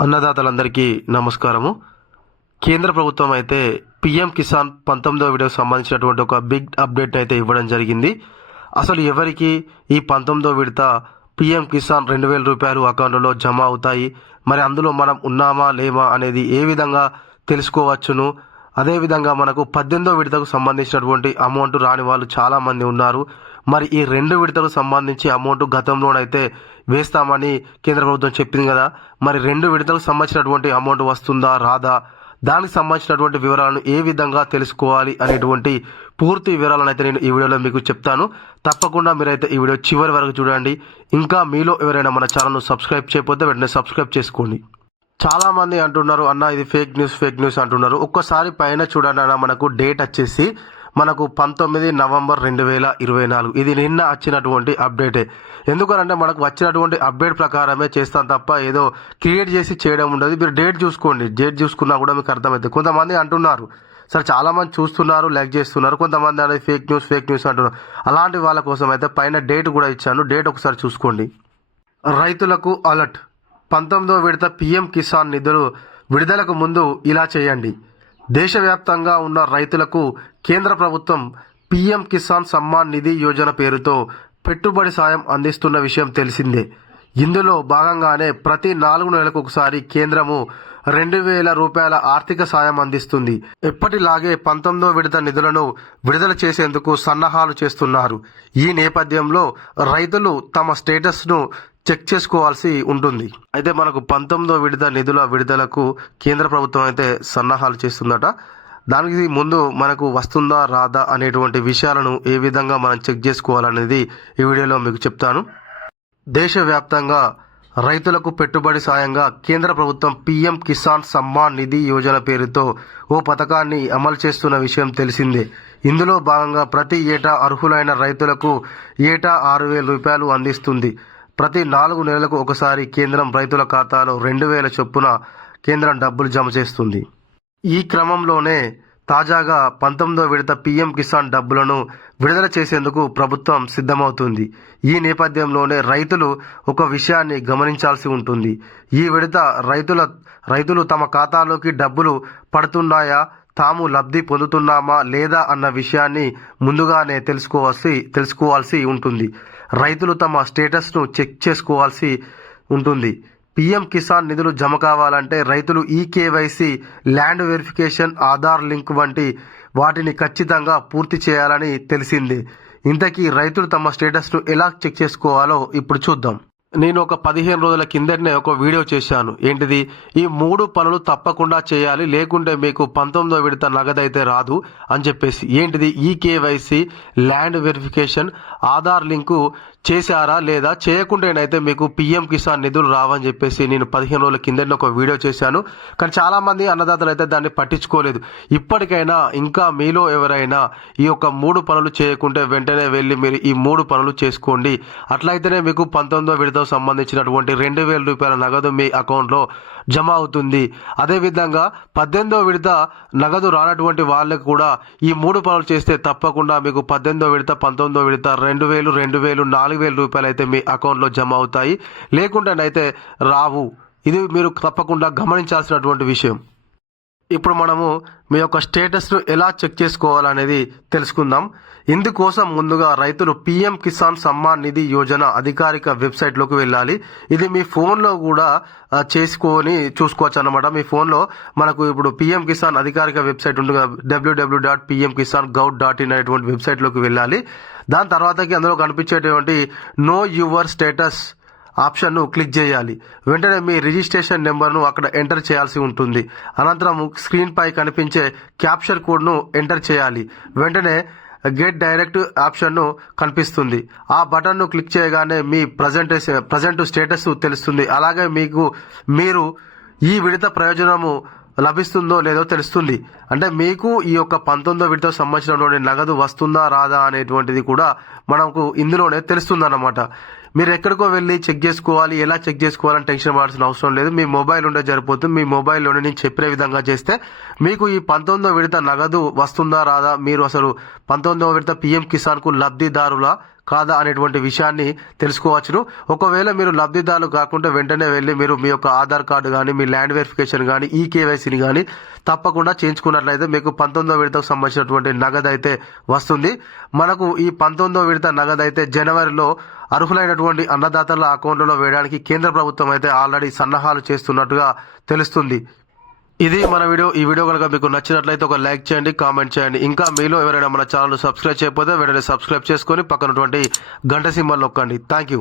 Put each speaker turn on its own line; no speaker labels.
అన్నదాతలందరికీ నమస్కారము. కేంద్ర ప్రభుత్వం అయితే పిఎం కిసాన్ పంతొమ్మిదో విడతకు సంబంధించినటువంటి ఒక బిగ్ అప్డేట్ అయితే ఇవ్వడం జరిగింది. అసలు ఎవరికి ఈ పంతొమ్మిదో విడత పిఎం కిసాన్ రెండు వేల రూపాయలు అకౌంట్లో జమ అవుతాయి? మరి అందులో మనం ఉన్నామా లేమా అనేది ఏ విధంగా తెలుసుకోవచ్చును? అదేవిధంగా మనకు పద్దెనిమిదో విడతకు సంబంధించినటువంటి అమౌంట్ రాని వాళ్ళు చాలామంది ఉన్నారు. మరి ఈ రెండు విడతలకు సంబంధించి అమౌంట్ గతంలోనైతే వేస్తామని కేంద్ర ప్రభుత్వం చెప్పింది కదా. మరి రెండు విడతలకు సంబంధించినటువంటి అమౌంట్ వస్తుందా రాదా? దానికి సంబంధించినటువంటి వివరాలను ఏ విధంగా తెలుసుకోవాలి అనేటువంటి పూర్తి వివరాలను అయితే నేను ఈ వీడియోలో మీకు చెప్తాను. తప్పకుండా మీరైతే ఈ వీడియో చివరి వరకు చూడండి. ఇంకా మీలో ఎవరైనా మన ఛానల్ను సబ్స్క్రైబ్ చేయకపోతే వెంటనే సబ్స్క్రైబ్ చేసుకోండి. చాలా మంది అంటున్నారు అన్న ఇది ఫేక్ న్యూస్ ఫేక్ న్యూస్ అంటున్నారు. ఒక్కసారి పైన చూడండి అన్న మనకు డేట్ వచ్చేసి మనకు పంతొమ్మిది నవంబర్ రెండు వేల ఇరవై నాలుగు. ఇది నిన్న వచ్చినటువంటి అప్డేటే. ఎందుకనంటే మనకు వచ్చినటువంటి అప్డేట్ ప్రకారమే చేస్తాం తప్ప ఏదో క్రియేట్ చేసి చేయడం ఉండదు. మీరు డేట్ చూసుకోండి. డేట్ చూసుకున్నా కూడా మీకు అర్థమవుతుంది కొంతమంది అంటున్నారు. సరే చాలామంది చూస్తున్నారు లైక్ చేస్తున్నారు. కొంతమంది అనేది ఫేక్ న్యూస్ ఫేక్ న్యూస్ అంటున్నారు. అలాంటి వాళ్ళ కోసం అయితే పైన డేట్ కూడా ఇచ్చాను. డేట్ ఒకసారి చూసుకోండి. రైతులకు అలర్ట్. పంతొమ్మిదో విడత పిఎం కిసాన్ నిధులు విడుదలకు ముందు ఇలా చేయండి. దేశవ్యాప్తంగా ఉన్న రైతులకు కేంద్ర ప్రభుత్వం పీఎం కిసాన్ సమ్మాన్ నిధి యోజన పేరుతో పెట్టుబడి సాయం అందిస్తున్న విషయం తెలిసిందే. ఇందులో భాగంగానే ప్రతి నాలుగు నెలలకు ఒకసారి కేంద్రము రెండు వేల రూపాయల ఆర్థిక సాయం అందిస్తుంది. ఎప్పటిలాగే పంతొమ్మిదో విడత నిధులను విడుదల చేసేందుకు సన్నాహాలు చేస్తున్నారు. ఈ నేపథ్యంలో రైతులు తమ స్టేటస్ను చెక్ చేసుకోవాల్సి ఉంటుంది. అయితే మనకు పంతొమ్మిదో విడత నిధుల విడుదలకు కేంద్ర ప్రభుత్వం అయితే సన్నాహాలు చేస్తుందట. దానికి ముందు మనకు వస్తుందా రాదా అనేటువంటి విషయాలను ఏ విధంగా మనం చెక్ చేసుకోవాలనేది ఈ వీడియోలో మీకు చెప్తాను. దేశవ్యాప్తంగా రైతులకు పెట్టుబడి సాయంగా కేంద్ర ప్రభుత్వం పీఎం కిసాన్ సమ్మాన్ నిధి యోజన పేరుతో ఓ పథకాన్ని అమలు చేస్తున్న విషయం తెలిసిందే. ఇందులో భాగంగా ప్రతి ఏటా అర్హులైన రైతులకు ఏటా ఆరు వేల రూపాయలు అందిస్తుంది. ప్రతి నాలుగు నెలలకు ఒకసారి కేంద్రం రైతుల ఖాతాలో రెండు వేల చొప్పున కేంద్రం డబ్బులు జమ చేస్తుంది. ఈ క్రమంలోనే తాజాగా పంతొమ్మిదో విడత పీఎం కిసాన్ డబ్బులను విడుదల చేసేందుకు ప్రభుత్వం సిద్ధమవుతుంది. ఈ నేపథ్యంలోనే రైతులు ఒక విషయాన్ని గమనించాల్సి ఉంటుంది. ఈ విడత రైతుల రైతులు తమ ఖాతాలోకి డబ్బులు పడుతున్నాయా తాము లబ్ధి పొందుతున్నామా లేదా అన్న విషయాన్ని ముందుగానే తెలుసుకోవాల్సి తెలుసుకోవాల్సి ఉంటుంది. రైతులు తమ స్టేటస్ను చెక్ చేసుకోవాల్సి ఉంటుంది. పీఎం కిసాన్ నిధులు జమ కావాలంటే రైతులు e KYC land verification Aadhaar link వంటి వాటిని ఖచ్చితంగా పూర్తి చేయాలని తెలిసింది. ఇంతకీ రైతులు తమ స్టేటస్ను ఎలా చెక్ చేసుకోవాలో ఇప్పుడు చూద్దాం. నేను ఒక పదిహేను రోజుల కిందటనే ఒక వీడియో చేశాను. ఏంటిది? ఈ మూడు పనులు తప్పకుండా చేయాలి లేకుంటే మీకు పంతొమ్మిదో విడత నగదైతే రాదు అని చెప్పేసి. ఏంటిది? E KYC land verification Aadhaar link చేశారా లేదా? చేయకుండానైతే మీకు పిఎం కిసాన్ నిధులు రావని చెప్పేసి నేను పదిహేను రోజుల కిందనే ఒక వీడియో చేశాను. కానీ చాలా మంది అన్నదాతలు అయితే దాన్ని పట్టించుకోలేదు. ఇప్పటికైనా ఇంకా మీలో ఎవరైనా ఈ యొక్క మూడు పనులు చేయకుంటే వెంటనే వెళ్ళి మీరు ఈ మూడు పనులు చేసుకోండి. అట్లయితేనే మీకు పంతొమ్మిదో విడత సంబంధించినటువంటి రెండు వేల రూపాయల నగదు మీ అకౌంట్లో జమ అవుతుంది. అదేవిధంగా పద్దెనిమిదో విడత నగదు రానటువంటి వాళ్ళకు కూడా ఈ మూడు పనులు చేస్తే తప్పకుండా మీకు పద్దెనిమిదో విడత పంతొమ్మిదో విడత రెండు వేలు రెండు వేలు నాలుగు వేల రూపాయలు అయితే మీ అకౌంట్లో జమ అవుతాయి. లేకుండానైతే రావు. ఇది మీరు తప్పకుండా గమనించాల్సినటువంటి విషయం. ఇప్పుడు మనము మీ యొక్క స్టేటస్ను ఎలా చెక్ చేసుకోవాలనేది తెలుసుకుందాం. ఇందుకోసం ముందుగా రైతులు పిఎం కిసాన్ సమ్మాన్ నిధి యోజన అధికారిక వెబ్సైట్లోకి వెళ్ళాలి. ఇది మీ ఫోన్లో కూడా చేసుకొని చూసుకోవచ్చు అనమాట మీ ఫోన్లో మనకు ఇప్పుడు పిఎం కిసాన్ అధికారిక వెబ్సైట్ ఉంటుంది కదా W W dot PM Kisan gov dot in అనేటువంటి వెబ్సైట్లోకి వెళ్ళాలి. దాని తర్వాతకి అందులో కనిపించేటువంటి నో యువర్ స్టేటస్ ఆప్షన్ను క్లిక్ చేయాలి. వెంటనే మీ రిజిస్ట్రేషన్ నెంబర్ను అక్కడ ఎంటర్ చేయాల్సి ఉంటుంది. అనంతరం స్క్రీన్పై కనిపించే క్యాప్చర్ కోడ్ను ఎంటర్ చేయాలి. వెంటనే గెట్ డైరెక్ట్ ఆప్షన్ను కనిపిస్తుంది. ఆ బటన్ను క్లిక్ చేయగానే మీ ప్రజెంట్ ప్రజెంట్ స్టేటస్ తెలుస్తుంది. అలాగే మీకు మీరు ఈ విడత ప్రయోజనము లభిస్తుందో లేదో తెలుస్తుంది. అంటే మీకు ఈ యొక్క పంతొమ్మిదో విడత సంబంధించినటువంటి నగదు వస్తుందా రాదా అనేటువంటిది కూడా మనకు ఇందులోనే తెలుస్తుంది అన్నమాట మీరు ఎక్కడికో వెళ్ళి చెక్ చేసుకోవాలి ఎలా చెక్ చేసుకోవాలని టెన్షన్ పడాల్సిన అవసరం లేదు. మీ మొబైల్ ఉండే సరిపోతుంది. మీ మొబైల్లోనే నేను చెప్పే విధంగా చేస్తే మీకు ఈ పంతొమ్మిదో విడత నగదు వస్తుందా రాదా? మీరు అసలు పంతొమ్మిదో విడత పిఎం కిసాన్కు లబ్ధిదారుల? కాదా అనేటువంటి విషయాన్ని తెలుసుకోవచ్చును. ఒకవేళ మీరు లబ్ధిదారులు కాకుండా వెంటనే వెళ్ళి మీరు మీ యొక్క ఆధార్ కార్డు కానీ మీ ల్యాండ్ వెరిఫికేషన్ కానీ ఈ కేవైసీని కానీ తప్పకుండా చేయించుకున్నట్లయితే మీకు పంతొమ్మిదో విడతకు సంబంధించినటువంటి నగదు అయితే వస్తుంది. మనకు ఈ పంతొమ్మిదో విడత నగదు అయితే జనవరిలో అర్హులైనటువంటి అన్నదాతల అకౌంట్లలో వేయడానికి కేంద్ర ప్రభుత్వం అయితే ఆల్రెడీ సన్నాహాలు చేస్తున్నట్టుగా తెలుస్తుంది. ఇది మన వీడియో. ఈ వీడియో కనుక మీకు నచ్చినట్లయితే ఒక లైక్ చేయండి కామెంట్ చేయండి. ఇంకా మీలో ఎవరైనా మన ఛానల్ సబ్స్క్రైబ్ చేయకపోతే వెంటనే సబ్స్క్రైబ్ చేసుకొని పక్కనటువంటి గంట సింబల్ నొక్కండి. Thank you